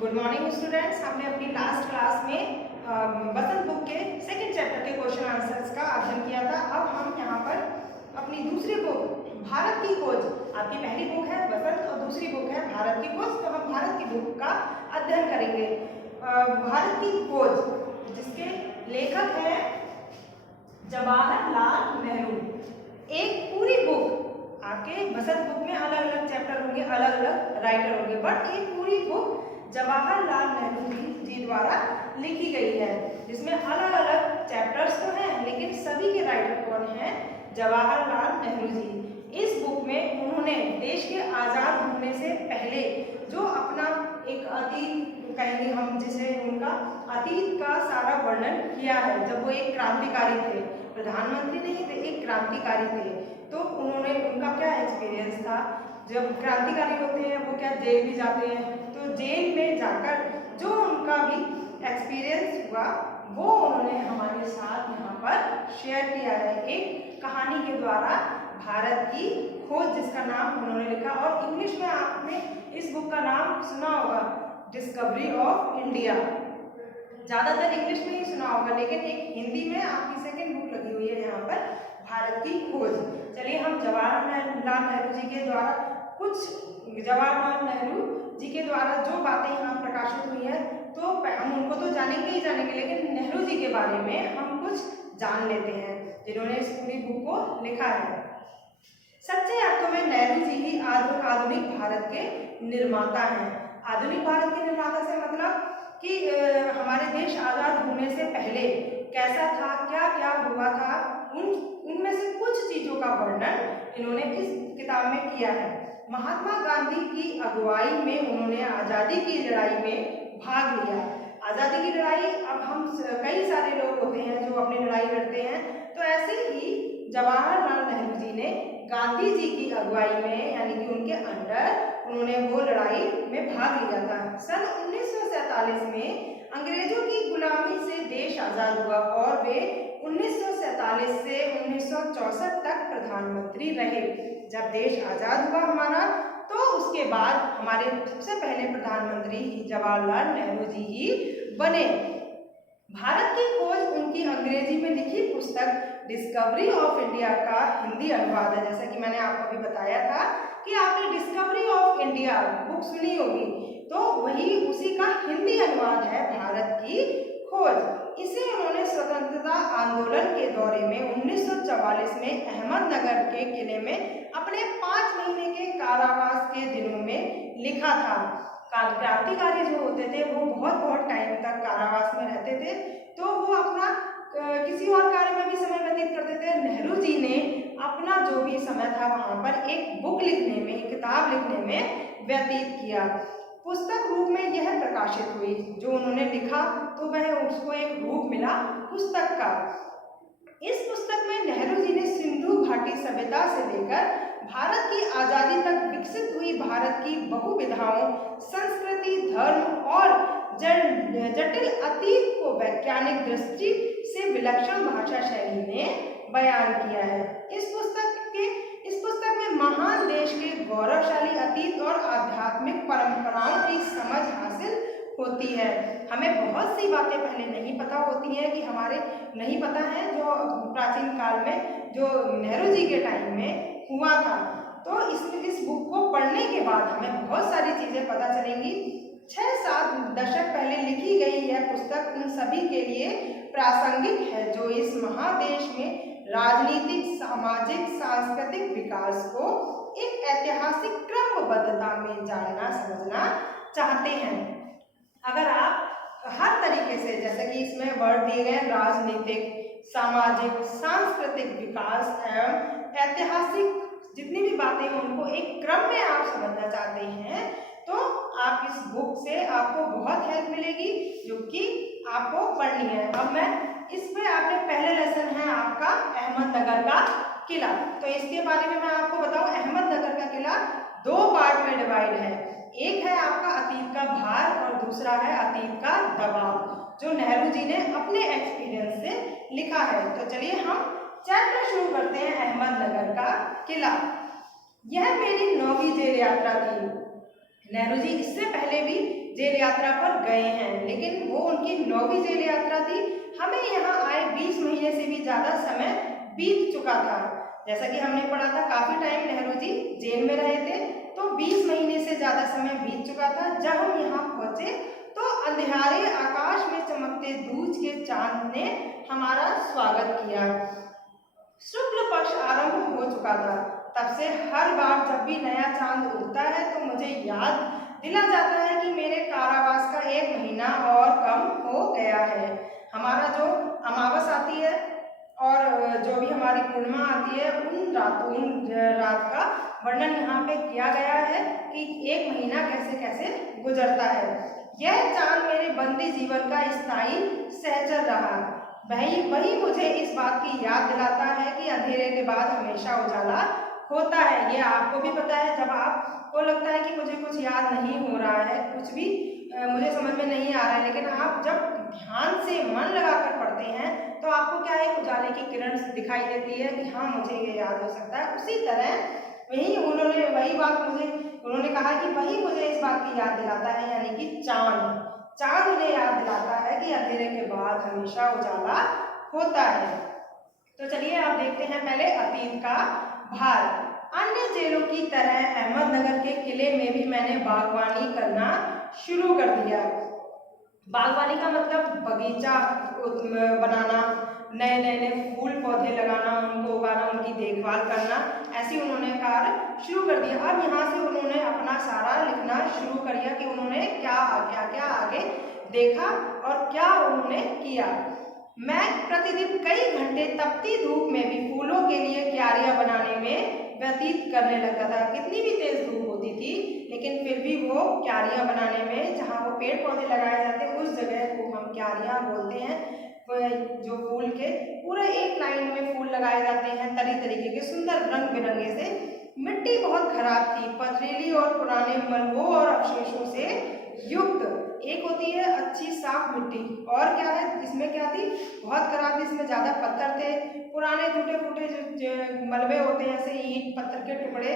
Good morning students. हमने अपनी last class में बसंत बुक के सेकंड चैप्टर के क्वेश्चन आंसर्स का अध्ययन किया था। अब हम यहाँ पर अपनी दूसरी बुक भारत की खोज, आपकी पहली बुक है बसंत और दूसरी बुक है भारत की खोज, तो हम भारत की बुक का अध्ययन करेंगे। भारत की खोज जिसके लेखक हैं जवाहरलाल नेहरू। एक पूरी बुक आपके बसंत बुक में अलग अलग चैप्टर होंगे, अलग अलग राइटर होंगे, बट एक पूरी बुक जवाहरलाल नेहरू जी द्वारा लिखी गई है, जिसमें अलग अलग चैप्टर्स तो हैं लेकिन सभी के राइटर कौन हैं? जवाहरलाल नेहरू जी। इस बुक में उन्होंने देश के आज़ाद होने से पहले जो अपना एक अतीत कहेंगे हम, जिसे उनका अतीत का सारा वर्णन किया है। जब वो एक क्रांतिकारी थे, प्रधानमंत्री नहीं थे, एक क्रांतिकारी थे, तो उन्होंने उनका क्या एक्सपीरियंस था। जब क्रांतिकारी होते हैं वो क्या जेल भी जाते हैं, तो जेल में जाकर जो उनका भी एक्सपीरियंस हुआ वो उन्होंने हमारे साथ यहाँ पर शेयर किया है एक कहानी के द्वारा, भारत की खोज, जिसका नाम उन्होंने लिखा। और इंग्लिश में आपने इस बुक का नाम सुना होगा, डिस्कवरी ऑफ इंडिया। ज़्यादातर इंग्लिश में ही सुना होगा, लेकिन एक हिंदी में आपकी सेकेंड बुक लगी हुई है यहाँ पर, भारत की खोज। चलिए हम जवाहरलाल नेहरू जी के द्वारा जवाहरलाल नेहरू जी के द्वारा जो बातें यहाँ प्रकाशित हुई हैं, तो हम उनको तो जानेंगे ही जानेंगे, लेकिन नेहरू जी के बारे में हम कुछ जान लेते हैं जिन्होंने इस पूरी बुक को लिखा है। सच्चे अर्थों में नेहरू जी ही आधुनिक भारत के निर्माता हैं। आधुनिक भारत के निर्माता से मतलब कि हमारे देश आज़ाद होने से पहले कैसा था, क्या क्या हुआ था, उनमें से कुछ चीज़ों का वर्णन इन्होंने इस किताब में किया है। महात्मा गांधी की अगुवाई में उन्होंने आज़ादी की लड़ाई में भाग लिया। आज़ादी की लड़ाई, अब हम कई सारे लोग होते हैं जो अपनी लड़ाई लड़ते हैं, तो ऐसे ही जवाहरलाल नेहरू जी ने गांधी जी की अगुवाई में, यानी कि उनके अंडर, उन्होंने वो लड़ाई में भाग लिया था। सन 1947 में अंग्रेजों की गुलामी से देश आज़ाद हुआ और वे 1947 से 1964 तक प्रधानमंत्री रहे। जब देश आज़ाद हुआ हमारा, तो उसके बाद हमारे सबसे पहले प्रधानमंत्री जवाहरलाल नेहरू जी ही बने। भारत की खोज उनकी अंग्रेजी में लिखी पुस्तक डिस्कवरी ऑफ इंडिया का हिंदी अनुवाद है। जैसा कि मैंने आपको अभी बताया था कि आपने डिस्कवरी ऑफ इंडिया बुक सुनी होगी, तो वही उसी का हिंदी अनुवाद है भारत की खोज। इसे उन्होंने स्वतंत्रता आंदोलन के दौरे में 1944 में अहमदनगर के किले में अपने 5 महीने के कारावास के दिनों में लिखा था। क्रांतिकारी जो होते थे वो बहुत टाइम तक कारावास में रहते थे, तो वो अपना किसी और कार्य में भी समय व्यतीत करते थे। नेहरू जी ने अपना जो भी समय था वहाँ पर एक बुक लिखने में, एक किताब लिखने में व्यतीत किया। पुस्तक रूप में यह प्रकाशित हुई, जो उन्होंने लिखा तो वह उसको एक रूप मिला पुस्तक का। इस पुस्तक में नेहरू जी ने सिंधु घाटी सभ्यता से लेकर भारत की आज़ादी तक विकसित हुई भारत की बहुविधाओं, संस्कृति, धर्म और जटिल अतीत को वैज्ञानिक दृष्टि से विलक्षण भाषा शैली में बयान किया है। इस पुस्तक में महान देश के गौरवशाली अतीत और आध्यात्मिक परंपराओं की समझ हासिल होती है। हमें बहुत सी बातें पहले नहीं पता होती हैं, कि हमारे नहीं पता है जो प्राचीन काल में जो नेहरू जी के टाइम में हुआ था। तो इस बुक को पढ़ने के बाद हमें बहुत सारी चीज़ें पता चलेंगी। 6-7 दशक पहले लिखी गई यह पुस्तक उन सभी के लिए प्रासंगिक है जो इस महादेश में राजनीतिक, सामाजिक, सांस्कृतिक विकास को एक ऐतिहासिक क्रमबद्धता में जानना समझना चाहते हैं। अगर आप हर तरीके से, जैसे कि इसमें वर्ड दिए गए राजनीतिक, सामाजिक, सांस्कृतिक विकास एवं ऐतिहासिक जितनी भी बातें हैं उनको एक क्रम में आप समझना चाहते हैं, तो आप इस बुक से आपको बहुत हेल्प मिलेगी, जो कि आपको पढ़नी है। अब मैं इस पे आपने पहले लेसन है आपका अहमदनगर का किला, तो इसके बारे में मैं आपको बताऊं। अहमदनगर का किला 2 पार्ट में डिवाइड है। एक है आपका अतीत का भार और दूसरा है अतीत का दबाव, जो नेहरू जी ने अपने एक्सपीरियंस से लिखा है। तो चलिए हम चैप्टर शुरू करते हैं। अहमदनगर का किला। यह मेरी 9वीं जेल यात्रा थी। नेहरू जी इससे पहले भी जेल यात्रा पर गए हैं, लेकिन वो उनकी 9वीं जेल यात्रा थी। हमें यहाँ आए 20 महीने से भी ज़्यादा समय बीत चुका था। जैसा कि हमने पढ़ा था, काफ़ी टाइम नेहरू जी जेल में रहे थे, तो 20 महीने से ज़्यादा समय बीत चुका था। जब हम यहाँ पहुँचे तो अंधियारे आकाश में चमकते दूज के चांद ने हमारा स्वागत किया। शुक्ल पक्ष आरंभ हो चुका था। तब से हर बार जब भी नया चांद उगता है तो मुझे याद दिला जाता है कि मेरे कारावास का 1 महीना और कम हो गया है। हमारा जो अमावस आती है और जो भी हमारी पूर्णिमा आती है, उन रात का वर्णन यहाँ पे किया गया है कि 1 महीना कैसे कैसे गुजरता है। यह चांद मेरे बंदी जीवन का स्थायी सहचर रहा। वही मुझे इस बात की याद दिलाता है कि अंधेरे के बाद हमेशा उजाला होता है। ये आपको भी पता है, जब आपको लगता है कि मुझे कुछ याद नहीं हो रहा है, कुछ भी मुझे समझ में नहीं आ रहा है, लेकिन आप जब ध्यान से मन लगाकर पढ़ते हैं तो आपको क्या है, उजाले की किरण दिखाई देती है कि हाँ मुझे ये याद हो सकता है। उसी तरह उन्होंने कहा कि वही मुझे इस बात की याद दिलाता है, यानी कि चांद उन्हें याद दिलाता है कि अंधेरे के बाद हमेशा उजाला होता है। तो चलिए आप देखते हैं पहले अतीत का भार। अन्य जेलों की तरह अहमदनगर के किले में भी मैंने बागवानी करना शुरू कर दिया। बागवानी का मतलब बगीचा बनाना, नए फूल पौधे लगाना, उनको उगाना, उनकी देखभाल करना, ऐसी उन्होंने कार्य शुरू कर दिया। अब यहाँ से उन्होंने अपना सारा लिखना शुरू कर दिया कि उन्होंने क्या आगे देखा और क्या उन्होंने किया। मैं प्रतिदिन कई घंटे तपती धूप में भी फूलों के लिए क्यारियां बनाने में व्यतीत करने लगता था। कितनी भी तेज धूप होती थी, लेकिन फिर भी वो क्यारियां बनाने में, जहाँ वो पेड़ पौधे लगाए जाते हैं उस जगह को हम क्यारियां बोलते हैं। जो फूल के पूरे एक लाइन में फूल लगाए जाते हैं तरीके के, सुंदर रंग बिरंगे से। मिट्टी बहुत खराब थी, पथरीली और पुराने मलबों और अवशेषों से युक्त। एक होती है अच्छी साफ मिट्टी, और क्या है, इसमें क्या थी, बहुत खराब थी, इसमें ज्यादा पत्थर थे, पुराने टूटे फूटे जो मलबे होते हैं, ऐसे ईंट पत्थर के टुकड़े,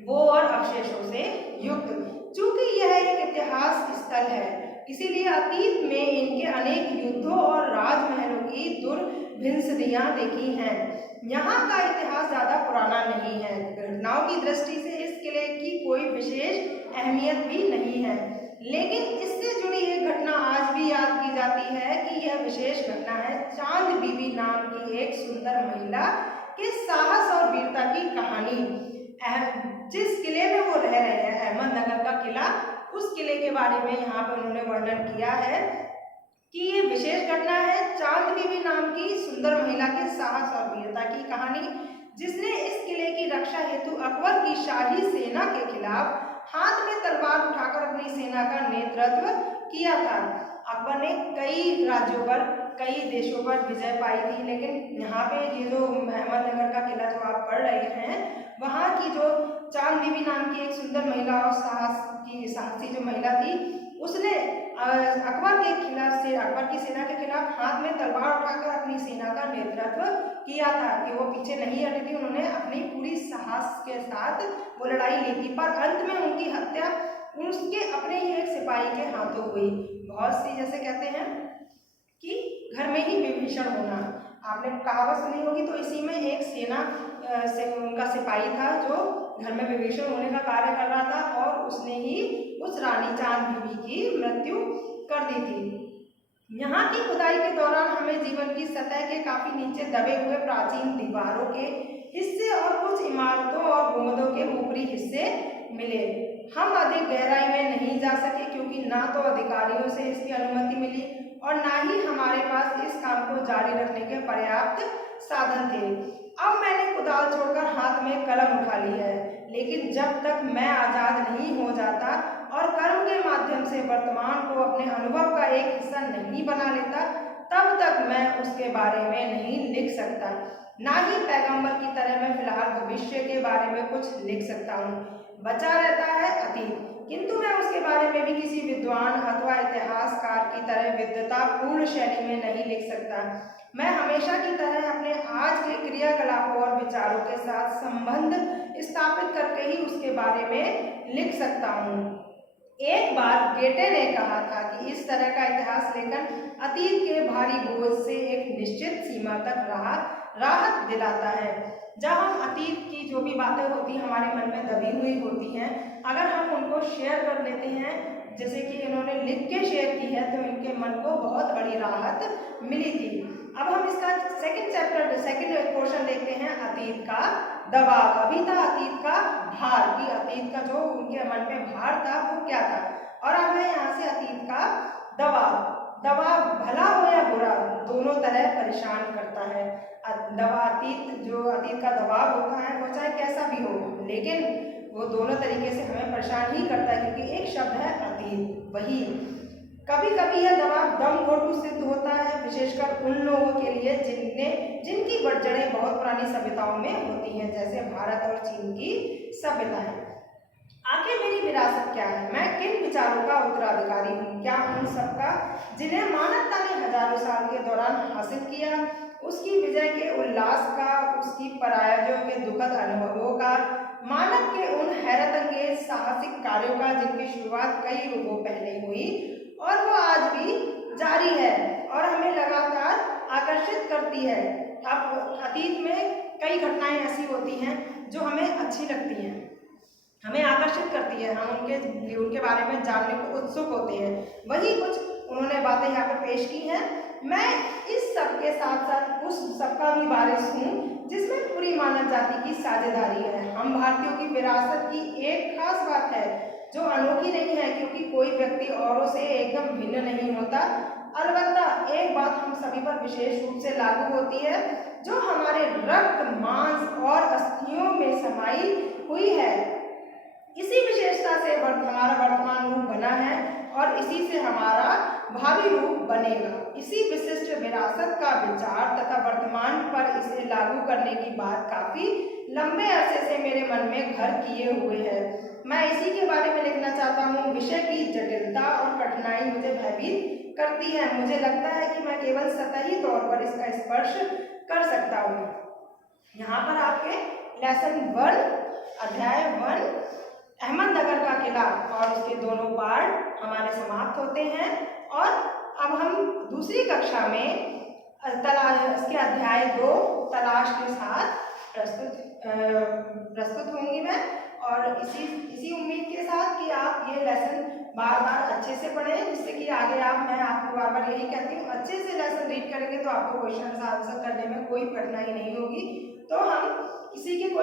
वो और अवशेषों से युक्त। चूंकि यह एक इतिहास स्थल है, इसीलिए अतीत में इनके अनेक युद्धों और राजमहलों की दुर्भिंसदियां देखी हैं। यहाँ का इतिहास ज्यादा पुराना नहीं है। घटनाओं की दृष्टि से इस किले की कोई विशेष अहमियत भी नहीं है, लेकिन इससे जुड़ी एक घटना आज भी याद की जाती है कि यह विशेष घटना है चांद बीबी नाम की एक सुंदर महिला के साहस और वीरता की कहानी। जिस किले में वो रह रहे हैं, अहमदनगर का किला, उस किले के बारे में यहाँ पर उन्होंने वर्णन किया है कि ये विशेष घटना है चांद बीबी नाम की सुंदर महिला के साहस और वीरता की कहानी, जिसने इस किले की रक्षा हेतु अकबर की शाही सेना के खिलाफ हाथ में तलवार उठाकर अपनी सेना का नेतृत्व किया था। अकबर ने कई राज्यों पर, कई देशों पर विजय पाई थी, लेकिन यहाँ पे ये जो अहमदनगर का किला जो आप पढ़ रहे हैं, वहाँ की जो चांद बीबी नाम की एक सुंदर महिला और साहसी जो महिला थी, उसने अकबर की सेना के खिलाफ हाथ में तलवार उठाकर अपनी सेना का नेतृत्व किया था कि वो पीछे नहीं हटी थी। उन्होंने अपनी पूरी साहस के साथ वो लड़ाई ली थी, पर अंत में उनकी हत्या उसके अपने ही एक सिपाही के हाथों हुई। बहुत सी, जैसे कहते हैं कि घर में ही विभीषण होना, आपने कहावत सुनी होगी, तो इसी में एक सेना से उनका सिपाही था जो घर में विभीषण होने का कार्य कर रहा था, और उसने ही उस रानी चांद बीबी की मृत्यु कर दी थी। यहाँ की खुदाई के दौरान हमें जीवन की सतह के काफी नीचे दबे हुए प्राचीन दीवारों के हिस्से और कुछ इमारतों और गुंबदों के ऊपरी हिस्से मिले। हम अधिक गहराई में नहीं जा सके क्योंकि ना तो अधिकारियों से इसकी अनुमति मिली और ना ही हमारे पास इस काम को जारी रखने के पर्याप्त साधन थे। अब मैंने कुदाल छोड़कर हाथ में कलम उठा ली है, लेकिन जब तक मैं आजाद नहीं हो जाता और कर्म के माध्यम से वर्तमान को अपने अनुभव का एक हिस्सा नहीं बना लेता, तब तक मैं उसके बारे में नहीं लिख सकता। ना ही पैगंबर की तरह मैं फिलहाल भविष्य के बारे में कुछ लिख सकता हूँ। बचा रहता है अतीत, किंतु मैं उसके बारे में भी किसी विद्वान अथवा इतिहासकार की तरह विद्वतापूर्ण शैली में नहीं लिख सकता। मैं हमेशा की तरह अपने आज के क्रियाकलापों और विचारों के साथ संबंध स्थापित करके ही उसके बारे में लिख सकता हूँ। एक बार गेटे ने कहा था कि इस तरह का इतिहास लेखन अतीत के भारी बोझ से एक निश्चित सीमा तक राहत दिलाता है। जब हम अतीत की जो भी बातें होती हैं हमारे मन में दबी हुई होती हैं, अगर हम उनको शेयर कर लेते हैं, जैसे कि इन्होंने लिख के शेयर की है, तो इनके मन को बहुत बड़ी राहत मिली थी। अब हम इसका सेकंड पोर्शन देखते हैं, अतीत का दबाव। अभी था अतीत का भार, कि अतीत का जो उनके मन में भार था वो क्या था, और अब है यहाँ से अतीत का दबाव। दबाव भला हो या बुरा, दोनों तरह परेशान करता है। अतीत का दबाव होता है वो चाहे कैसा भी हो, लेकिन वो दोनों तरीके से हमें परेशान ही करता है, क्योंकि एक शब्द है अतीत। वही कभी कभी यह दबाव दम घोटू सिद्ध होता है, विशेषकर उन लोगों के लिए जिनकी जड़ें बहुत पुरानी सभ्यताओं में होती हैं, जैसे भारत और चीन की सभ्यताएं। आखिर मेरी विरासत क्या है, मैं किन विचारों का उत्तराधिकारी हूँ, क्या उन सबका जिन्हें मानवता ने हजारों साल के दौरान हासिल किया, उसकी विजय के उल्लास का, उसकी पराजयों के दुखद अनुभवों का, मानव के उन हैरत अंगेज साहसिक कार्यों का जिनकी शुरुआत कई युगों पहले हुई और वो आज भी जारी है और हमें लगातार आकर्षित करती है। अब अतीत में कई घटनाएं ऐसी होती हैं जो हमें अच्छी लगती हैं, हमें आकर्षित करती है, हम उनके बारे में जानने को उत्सुक होते हैं। वही कुछ उन्होंने बातें यहाँ पे पेश की हैं। मैं इस सब के साथ साथ उस सबका भी वारिस हूँ जिसमें पूरी मानव जाति की साझेदारी है। हम भारतीयों की विरासत की एक खास बात है जो अनोखी नहीं है, क्योंकि कोई व्यक्ति औरों से एकदम भिन्न नहीं होता। अलबत्ता एक बात हम सभी पर विशेष रूप से लागू होती है, जो हमारे रक्त, मांस और अस्थियों में समाई हुई है। इसी विशेषता से हमारा वर्तमान रूप बना है और इसी से हमारा भावी रूप बनेगा। इसी विशिष्ट विरासत का विचार तथा वर्तमान पर इसे लागू करने की बात काफी लंबे अरसे से मेरे मन में घर किए हुए है। मैं इसी के बारे में लिखना चाहता हूँ। विषय की जटिलता और कठिनाई मुझे भयभीत करती है। मुझे लगता है कि मैं केवल सतही तौर पर इसका स्पर्श कर सकता हूँ। यहाँ पर आपके लेसन 1 अध्याय 1 अहमदनगर का किला और उसके दोनों पार्ट हमारे समाप्त होते हैं। और अब हम दूसरी कक्षा में इसके अध्याय 2 तलाश के साथ प्रस्तुत होंगी मैं, और इसी उम्मीद के साथ कि आप ये लेसन बार बार अच्छे से पढ़ें, जिससे कि आगे मैं आपको बार बार यही कहती हूँ, अच्छे से लेसन रीड करेंगे तो आपको क्वेश्चन आंसर करने में कोई कठिनाई नहीं होगी। तो हम इसी के क्वेश्चन